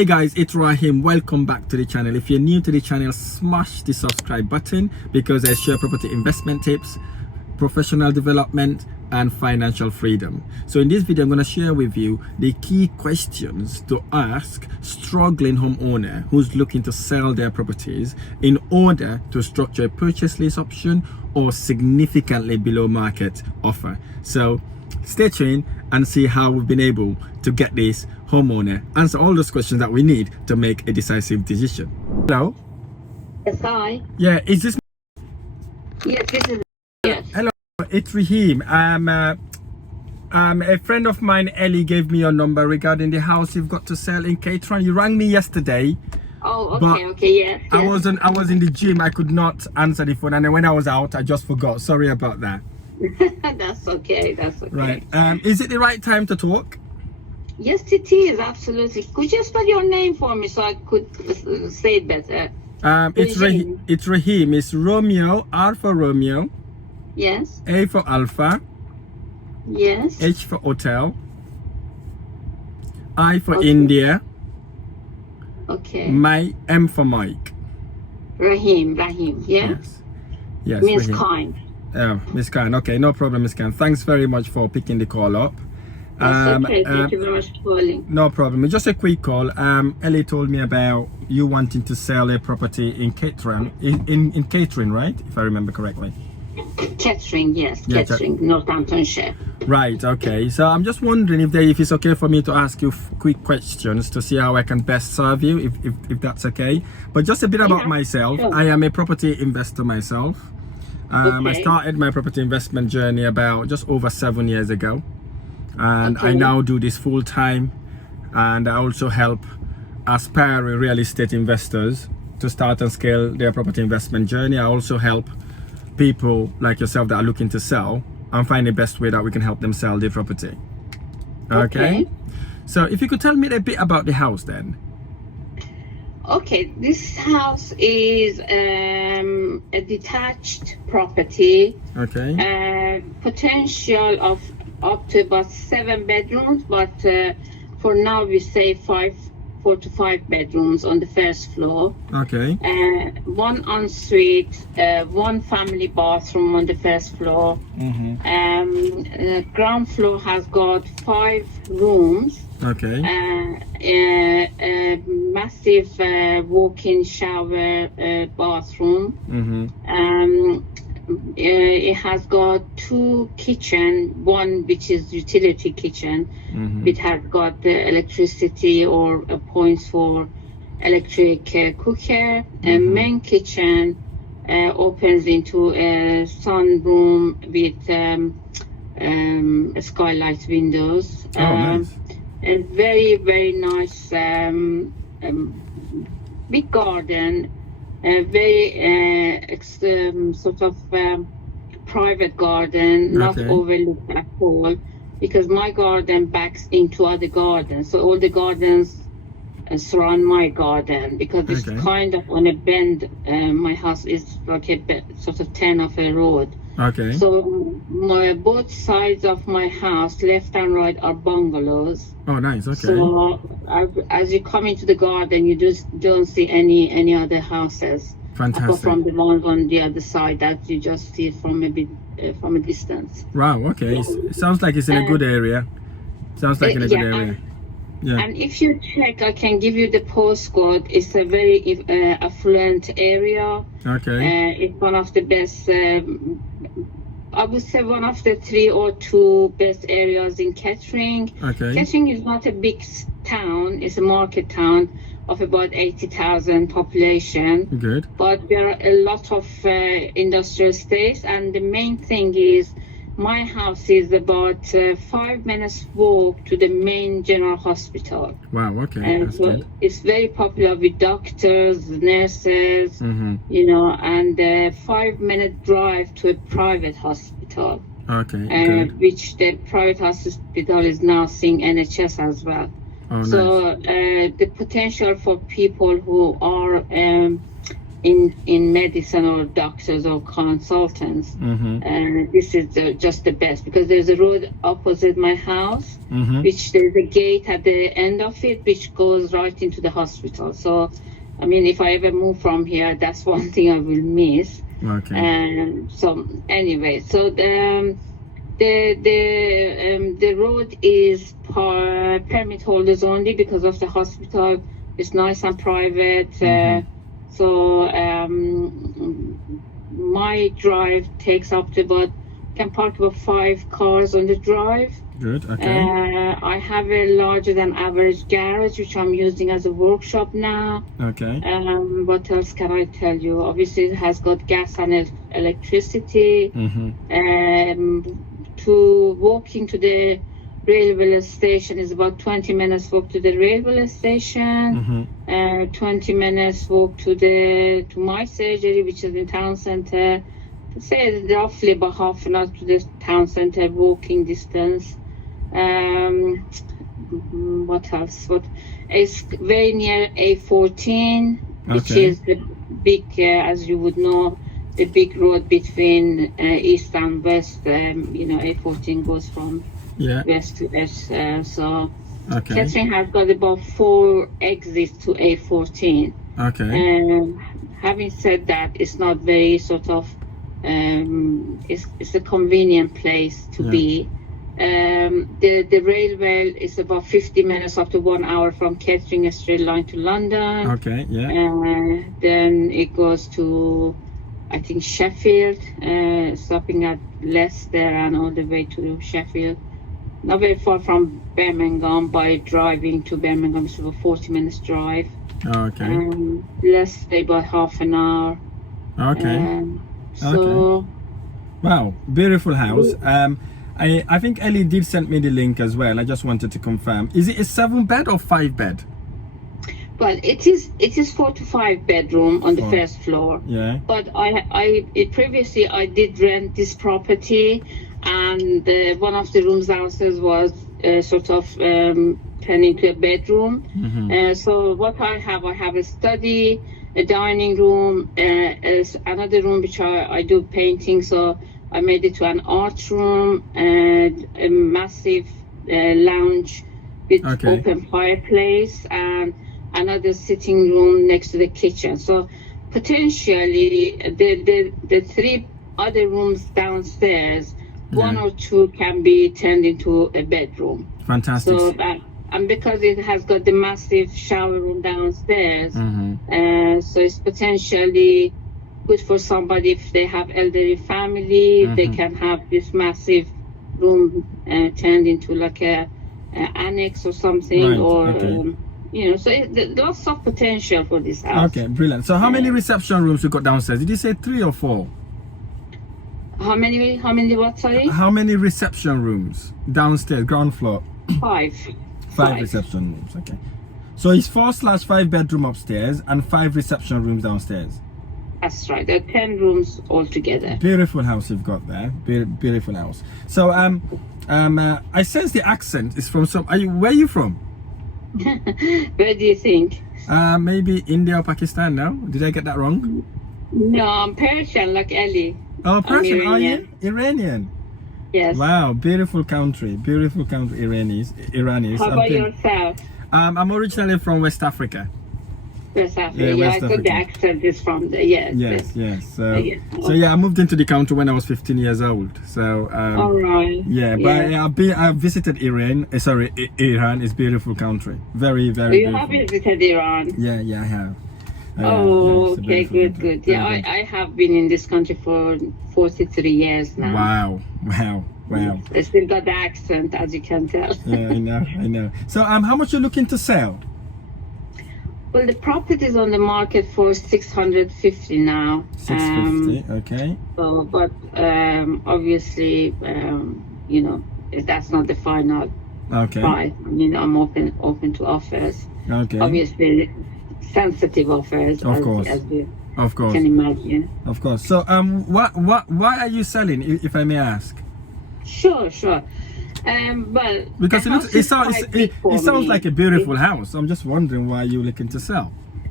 Hey guys, it's Rahim. Welcome back to the channel. If you're new to the channel, smash the subscribe button because I share property investment tips, professional development and financial freedom. So in this video I'm going to share with you the key questions to ask struggling homeowner who's looking to sell their properties in order to structure a purchase lease option or significantly below market offer. So stay tuned and see how we've been able to get this homeowner answer all those questions that we need to make a decisive decision. Hello? Yes, hi. Yeah, is this? Yes, this is. Yes. Hello, it's Rahim. A friend of mine, Ellie, gave me your number regarding the house you've got to sell in Caterham. You rang me yesterday. Oh, but okay, yes. I was in the gym. I could not answer the phone, and then when I was out, I just forgot. Sorry about that. That's okay. Right. Is it the right time to talk? Yes, it is, absolutely. Could you spell your name for me so I could say it better? It's Rahim. It's Romeo, R for Romeo. Yes. A for Alpha. Yes. H for Hotel. I for India. Okay. M for Mike. Rahim, yeah? Yes, Miss Rahim. Kind. Oh, Miss Khan. Okay, no problem, Miss Khan. Thanks very much for picking the call up. That's okay. Thank you very much for calling. No problem. It's just a quick call. Ellie told me about you wanting to sell a property in Caterham, in Caterham, right? If I remember correctly. Kettering, yes. Yeah, Kettering, Northamptonshire. Right. Okay. So I'm just wondering if it's okay for me to ask you quick questions to see how I can best serve you, if that's okay. But just a bit about myself. Sure. I am a property investor myself. I started my property investment journey about just over 7 years ago, and I now do this full time, and I also help aspiring real estate investors to start and scale their property investment journey. I also help people like yourself that are looking to sell and find the best way that we can help them sell their property. Okay. So if you could tell me a bit about the house then. Okay, this house is a detached property. Okay. Potential of up to about 7 bedrooms, but for now we say 4 to 5 bedrooms on the first floor. Okay. 1 ensuite, 1 family bathroom on the first floor. Ground floor has got 5 rooms. Okay. A massive walk-in shower bathroom. It has got 2 kitchen, one which is utility kitchen. It has got the electricity or points for electric cooker. Main kitchen opens into a sunroom with skylight windows. Nice. A very, very nice big garden, a very sort of private garden, not overlooked at all, because my garden backs into other gardens, so all the gardens surround my garden because it's kind of on a bend. My house is like a sort of turn of a road. Okay. So both sides of my house, left and right, are bungalows. Oh, nice. Okay. So as you come into the garden, you just don't see any other houses. Fantastic. Apart from the ones on the other side that you just see from a distance. Wow. Okay. It sounds like it's in a good area. Sounds like in a good area. Yeah. And if you check, I can give you the postcode. It's a very affluent area. Okay. It's one of the best. I would say one of the 3 or 2 best areas in Kettering. Okay. Kettering is not a big town. It's a market town of about 80,000 population. Good. But there are a lot of industrial space, and the main thing is my house is about 5 minutes walk to the main general hospital. Wow. Okay. And that's so good. it's very popular with doctors, nurses, you know, and 5-minute drive to a private hospital. Okay. Which the private hospital is now seeing NHS as well. Oh, so nice. The potential for people who are in medicine or doctors or consultants. This is just the best, because there's a road opposite my house, which there's a gate at the end of it, which goes right into the hospital. So, I mean, if I ever move from here, that's one thing I will miss. Okay. So anyway, so the road is permit holders only because of the hospital. It's nice and private. So my drive takes up to can park about 5 cars on the drive. Good. Okay. I have a larger than average garage, which I'm using as a workshop now. Okay. What else can I tell you? Obviously, it has got gas and electricity. To walking to the railway station is about 20 minutes walk to the railway station. 20 minutes walk to my surgery, which is in town center. Say roughly about half an hour to the town center walking distance. What else? It's very near A14, which is the big, as you would know, the big road between east and west. A14 goes from west to east. So Kettering has got about 4 exits to A14. Okay. Having said that, it's not very sort of it's a convenient place to be. The railway is about 50 minutes up to 1 hour from Kettering, a straight line to London. Okay, yeah. Then it goes to, I think, Sheffield, stopping at Leicester and all the way to Sheffield. Not very far from Birmingham. By driving to Birmingham, it's about 40 minutes drive. Okay. Leicester about half an hour. Okay. So, wow, beautiful house. I think Ellie did send me the link as well. I just wanted to confirm. Is it a 7-bed or 5-bed? Well, it is 4 to 5 bedroom on the first floor. Yeah. But previously I did rent this property, and one of the rooms downstairs was sort of turned into a bedroom. So what I have a study, a dining room, another room which I do painting, so I made it to an art room, and a massive lounge with open fireplace, and another sitting room next to the kitchen. So potentially the 3 other rooms downstairs, 1 or 2 can be turned into a bedroom. Fantastic. So and because it has got the massive shower room downstairs, so it's potentially good for somebody if they have elderly family. They can have this massive room turned into like a annex or something, so there's lots of potential for this house. Okay, brilliant. So how many reception rooms you got downstairs? Did you say 3 or 4? How many what, sorry? How many reception rooms downstairs, ground floor? 5. 5 reception rooms. Okay. So it's 4/5 bedroom upstairs and 5 reception rooms downstairs. That's right. There are 10 rooms altogether. Beautiful house you've got there. Beautiful house. So I sense the accent is from where are you from? Where do you think? Maybe India or Pakistan. No, did I get that wrong? No, I'm Persian, like Ellie. Oh, Persian. Are you Iranian? Yes. Wow, beautiful country, Iranis. How about yourself? I'm originally from West Africa. West Africa. Yeah, I thought the accent is from the Yes. So I moved into the country when I was 15 years old. So all right. Yeah, but I've visited Iran. Iran is beautiful country. Very, very beautiful. You have visited Iran? Yeah, I have. Okay, good. Yeah, I have been in this country for 43 years now. Wow. I still got the accent, as you can tell. Yeah, I know. So how much are you looking to sell? Well, the property is on the market for 650 now. 650, okay. So, but obviously, that's not the final price. I mean, I'm open to offers. Okay. Obviously, sensitive offers. Of course. As you can imagine. Of course. So, why are you selling, if I may ask? Sure. Well, because it sounds like a beautiful house. I'm just wondering why you're looking to sell.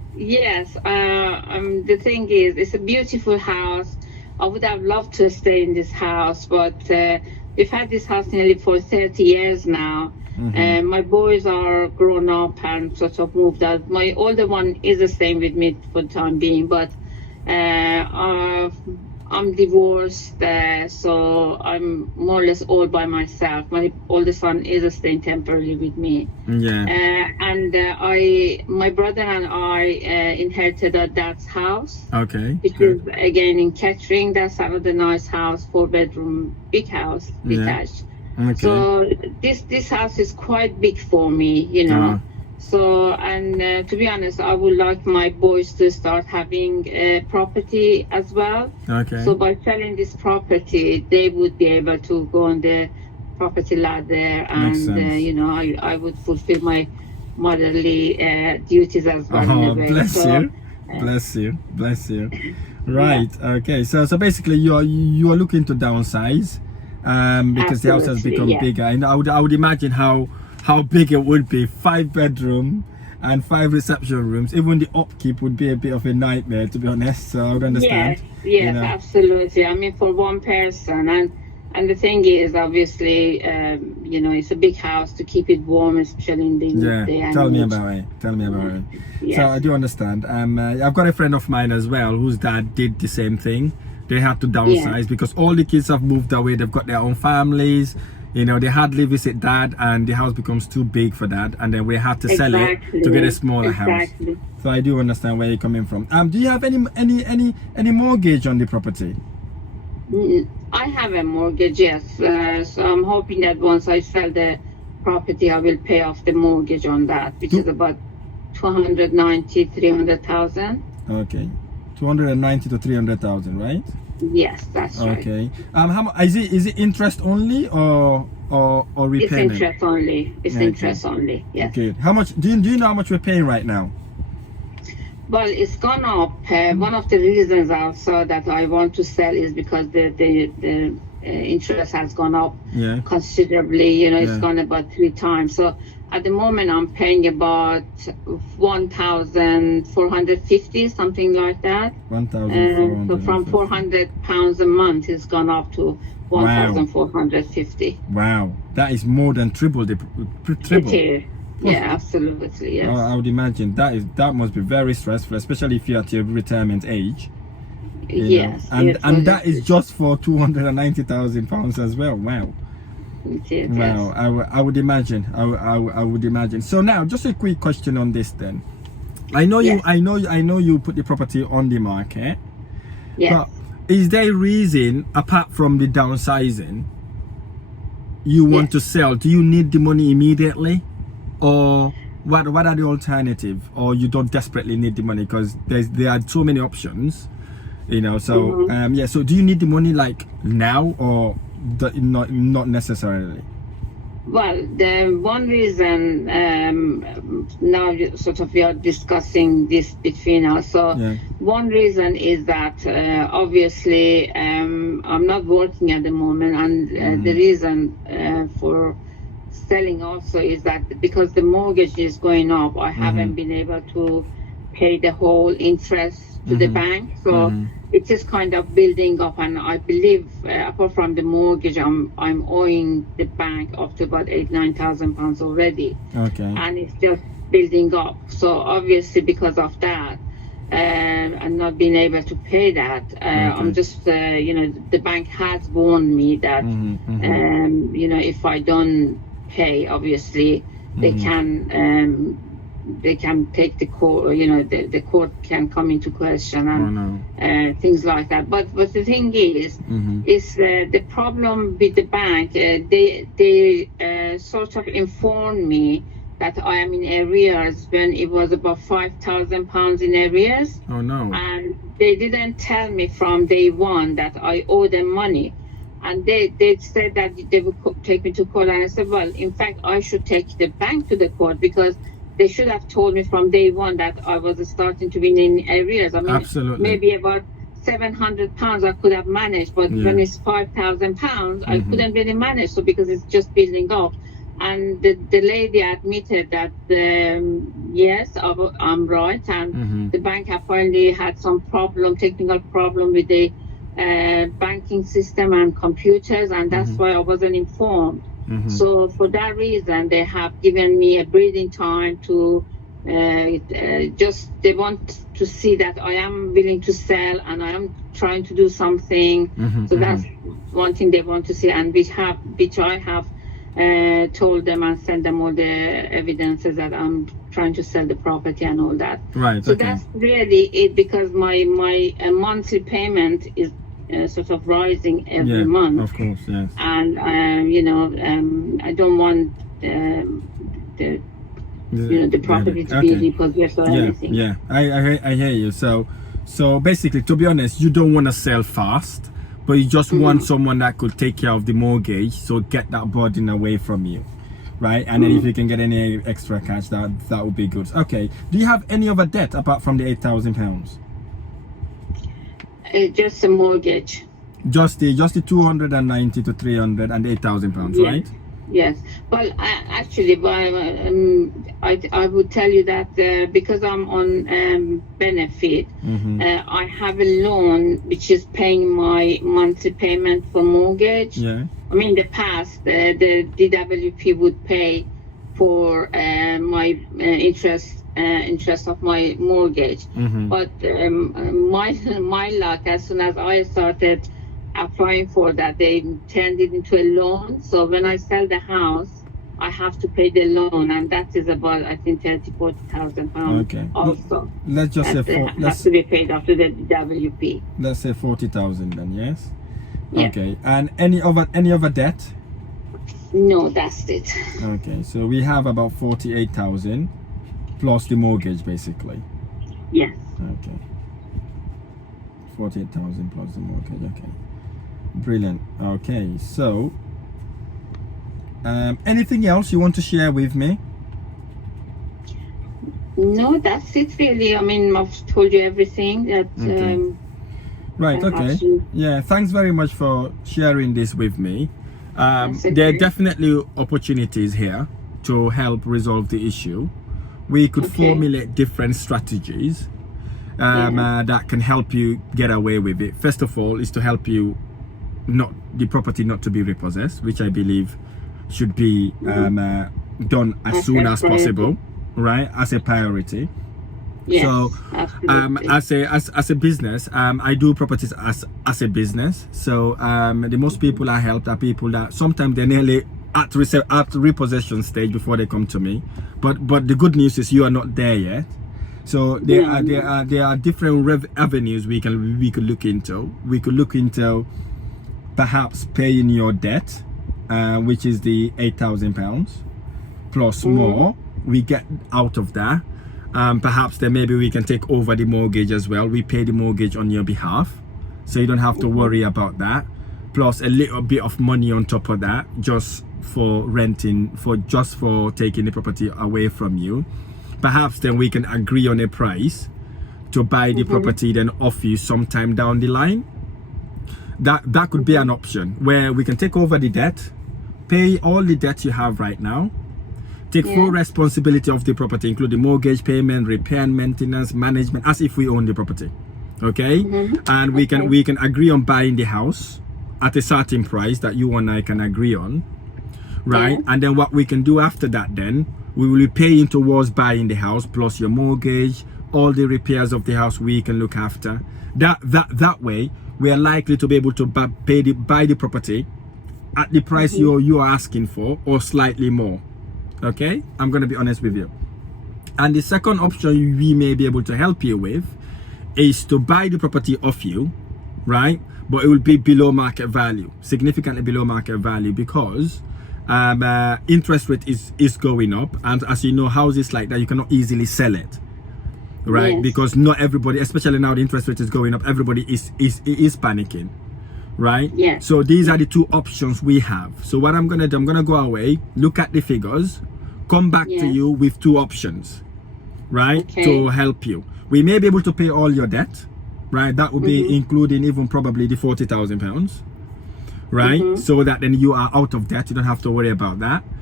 Yes, the thing is, it's a beautiful house. I would have loved to stay in this house, but we've had this house nearly for 30 years now. My boys are grown up and sort of moved out. My older one is staying with me for the time being, but I'm divorced, so I'm more or less all by myself. My oldest son is staying temporarily with me. Yeah. And my brother and I inherited our dad's house. Okay. Which is again in Kettering. That's another nice house, 4-bedroom, big house, detached. Okay. So this house is quite big for me, you know. So, and to be honest, I would like my boys to start having a property as well. Okay. So by selling this property, they would be able to go on the property ladder, and you know, I would fulfill my motherly duties as well. Oh, bless you, bless you. Right. Yeah. Okay. So basically, you are looking to downsize, because the house has become bigger, and I would imagine how big it would be. 5-bedroom and 5 reception rooms. Even the upkeep would be a bit of a nightmare, to be honest. So I would understand. Yes, you know. Absolutely. I mean, for one person, and the thing is, obviously, you know, it's a big house to keep it warm, especially in the day. Tell me about it. Yes. So I do understand. I've got a friend of mine as well whose dad did the same thing. They had to downsize because all the kids have moved away. They've got their own families. You know, they hardly visit dad, and the house becomes too big for dad, and then we had to sell it to get a smaller house. So I do understand where you're coming from. Do you have any mortgage on the property? I have a mortgage, yes. So I'm hoping that once I sell the property, I will pay off the mortgage on that, which is about 300,000. Okay, 290 to 300,000, right? Yes, that's right. Okay. How much is it interest only or repayment? It's interest only. It's interest only. Yes. Okay. How much do you know how much we're paying right now? Well, it's gone up. One of the reasons also that I want to sell is because the interest has gone up considerably. You know, it's gone about 3 times. So at the moment, I'm paying about 1,450, something like that. 1,400. So from £400 a month, it's gone up to 1,450. Wow, that is more than triple. It is. Yeah, absolutely. Yes. I would imagine that must be very stressful, especially if you're at your retirement age. Yes. And that is just for £290,000 as well. Wow. Wow, I would imagine. I would imagine. So now, just a quick question on this then. I know you put the property on the market. Yes. But is there a reason apart from the downsizing you want to sell? Do you need the money immediately, or what are the alternatives? Or you don't desperately need the money because there are so many options, you know? So so do you need the money like now, or not necessarily? Well, the one reason now sort of we are discussing this between us. So one reason is that obviously I'm not working at the moment, and the reason for selling also is that because the mortgage is going up, I haven't been able to pay the whole interest to the bank. So it is kind of building up, and I believe apart from the mortgage, I'm owing the bank up to about £8,000-9,000 already. Okay. And it's just building up. So obviously because of that, and not being able to pay that, I'm just you know, the bank has warned me that you know, if I don't pay, obviously they can take the court, you know, the court can come into question and things like that. But the thing is the problem with the bank, they sort of informed me that I am in arrears when it was about £5,000 in arrears. Oh no. And they didn't tell me from day one that I owe them money. And they said that they would take me to court, and I said, well, in fact, I should take the bank to the court because they should have told me from day one that I was starting to be in arrears. I mean, maybe about £700 I could have managed, but when it's £5,000, I couldn't really manage. So because it's just building up, and the lady admitted that yes, I'm right, and the bank apparently had some technical problem with the banking system and computers, and that's why I wasn't informed. So for that reason, they have given me a breathing time to they want to see that I am willing to sell and I am trying to do something. So that's one thing they want to see, and which I have told them and sent them all the evidences that I'm trying to sell the property and all that. Right. So that's really it, because my monthly payment is sort of rising every month. Of course, yes. And I don't want the property to be repossessed or anything. Yeah, I hear you. So basically, to be honest, you don't want to sell fast, but you just want someone that could take care of the mortgage, so get that burden away from you, right? And then if you can get any extra cash, that would be good. Okay. Do you have any other debt apart from the £8,000? Just a mortgage. Just the 290 to 300 and £8,000, right? Yes. Well, actually, I would tell you that because I'm on benefit, I have a loan which is paying my monthly payment for mortgage. Yeah. I mean, in the past, the DWP would pay for my interest of my mortgage. But my luck, as soon as I started applying for that, they turned it into a loan. So when I sell the house, I have to pay the loan, and that is about, I think, £40,000 okay. also. Let's just say has to be paid after the WP. Let's say 40,000 then, yes? Yeah. Okay. And any other debt? No, that's it. Okay, so we have about 48,000 plus the mortgage, basically. Yes. Okay. 48,000 plus the mortgage. Okay. Brilliant. Okay, so anything else you want to share with me? No, that's it really. I mean, I've told you everything that right. Okay. Yeah, thanks very much for sharing this with me. There are definitely opportunities here to help resolve the issue. We could formulate different strategies that can help you get away with it. First of all, is to help you the property not to be repossessed, which I believe should be done as soon as possible, right? As a priority. Yes, so as a business, I do properties as a business. So the most people I help are people that sometimes they're nearly at repossession stage before they come to me, but the good news is you are not there yet. So there are different avenues we could look into. We could look into perhaps paying your debt, which is the £8,000 plus more. We get out of that. Perhaps then maybe we can take over the mortgage as well. We pay the mortgage on your behalf, so you don't have to worry about that. Plus a little bit of money on top of that, just for renting, for taking the property away from you. Perhaps then we can agree on a price to buy the property, then offer you sometime down the line. That could be an option where we can take over the debt, pay all the debt you have right now, take full responsibility of the property, including mortgage payment, repair and maintenance, management, as if we own the property. Okay? And we can agree on buying the house at a certain price that you and I can agree on, right? And then what we can do after that, then we will be paying towards buying the house plus your mortgage, all the repairs of the house we can look after. That way we are likely to be able to buy the property at the price you are asking for, or slightly more. Okay, I'm going to be honest with you. And the second option we may be able to help you with is to buy the property off you, right? But it will be below market value, significantly below market value, because interest rate is going up, and as you know, houses like that you cannot easily sell it, right? Because not everybody, especially now the interest rate is going up, everybody is panicking, right? So these are the two options we have. So what I'm gonna do, I'm gonna go away, look at the figures, come back to you with two options, right? To help you. We may be able to pay all your debt, right? That would be including even probably the £40,000, right? So that then you are out of debt, you don't have to worry about that.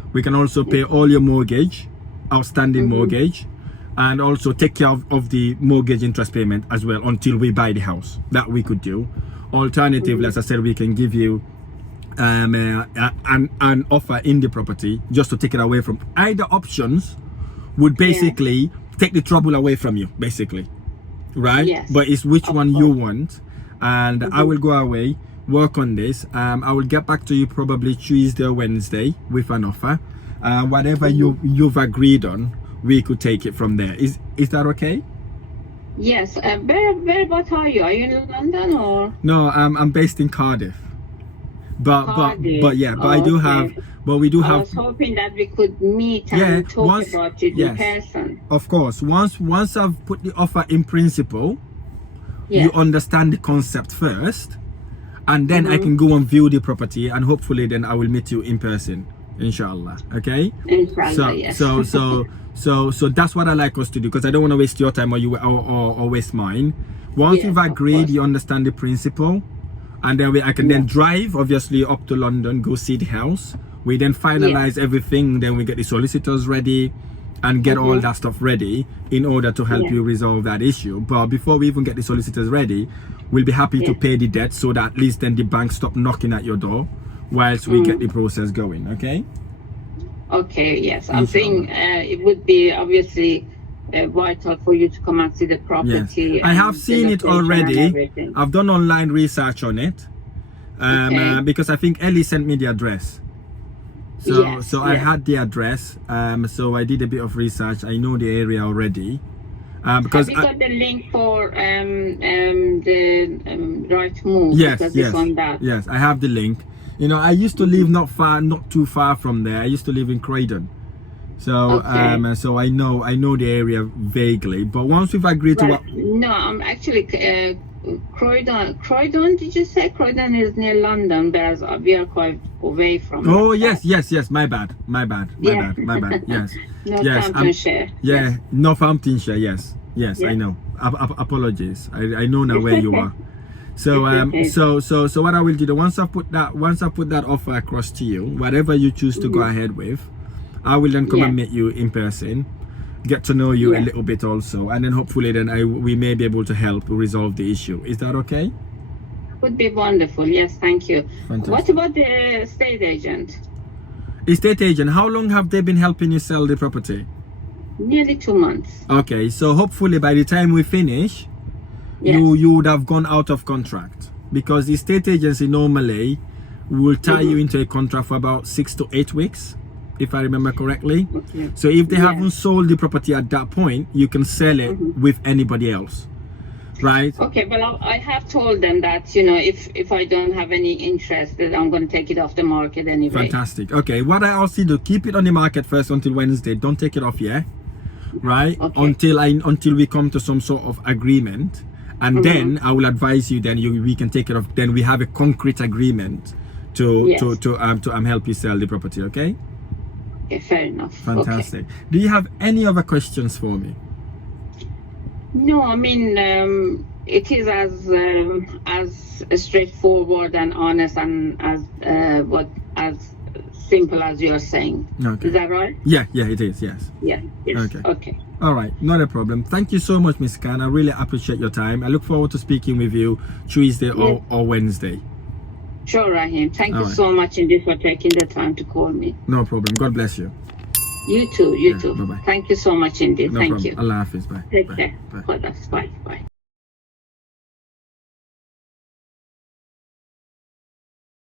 We can also pay all your mortgage, outstanding mortgage, and also take care of the mortgage interest payment as well until we buy the house. That we could do. Alternatively, as I said, we can give you an offer in the property just to take it away from. Either options would basically take the trouble away from you, basically, right? Yes. But it's which one you want, and I will go away, work on this. I will get back to you probably Tuesday or Wednesday with an offer. Whatever you've agreed on, we could take it from there. Is that okay? Yes. Where about are you? Are you in London or? No, I'm based in Cardiff. Cardiff. But I do have. But we do have. I was hoping that we could meet and talk about it in person. Of course. Once I've put the offer in principle, you understand the concept first, and then I can go and view the property, and hopefully then I will meet you in person, inshallah. Okay. Inshallah, yes. So that's what I like us to do, because I don't want to waste your time or waste mine. Once you've agreed, you understand the principle, and then I can then drive obviously up to London, go see the house. We then finalize everything, then we get the solicitors ready and get all that stuff ready in order to help you resolve that issue. But before we even get the solicitors ready, we'll be happy to pay the debt, so that at least then the bank stop knocking at your door whilst we get the process going. Okay. Okay, yes. I'm saying it would be obviously vital for you to come and see the property. Yes. I have seen it already. I've done online research on it because I think Ellie sent me the address. So I had the address. So I did a bit of research. I know the area already. Because have you got the link for the right move? Yes, I have the link. You know, I used to live not too far from there. I used to live in Croydon. So so I know the area vaguely. But once we've agreed to what... No, I'm actually Croydon, did you say? Croydon is near London, whereas we are quite away from yes, my bad, yes. Northamptonshire. Northamptonshire, yes, I know. Apologies, I know now where you are. So so what I will do, once I put that offer across to you, whatever you choose to go ahead with, I will then come and meet you in person, get to know you a little bit also, and then hopefully then we may be able to help resolve the issue. Is that okay? Would be wonderful. Yes, thank you. Fantastic. What about the estate agent? Estate agent, how long have they been helping you sell the property? Nearly 2 months. Okay, so hopefully by the time we finish, you would have gone out of contract, because the estate agency normally will tie you into a contract for about 6 to 8 weeks, if I remember correctly. So if they haven't sold the property at that point, you can sell it with anybody else, right? Okay, well, I have told them that, you know, if I don't have any interest, that I'm going to take it off the market anyway. Fantastic. Okay, what I also do, keep it on the market first until Wednesday. Don't take it off yet, right? Until we come to some sort of agreement, and then I will advise you. Then we can take it off. Then we have a concrete agreement to help you sell the property. Okay. Okay, fair enough. Fantastic. Do you have any other questions for me? No, I mean, it is as straightforward and honest and as simple as you're saying. Okay. Is that right? Yeah, it is. Yes. Yeah. Okay. All right, not a problem. Thank you so much, Miss Khan. I really appreciate your time. I look forward to speaking with you Tuesday or Wednesday. Sure, Rahim. Thank you so much indeed for taking the time to call me. No problem. God bless you. You too. You too. Bye-bye. Thank you so much indeed. No Thank problem. you. Allah Hafiz. Bye. Take care. Bye. Bye.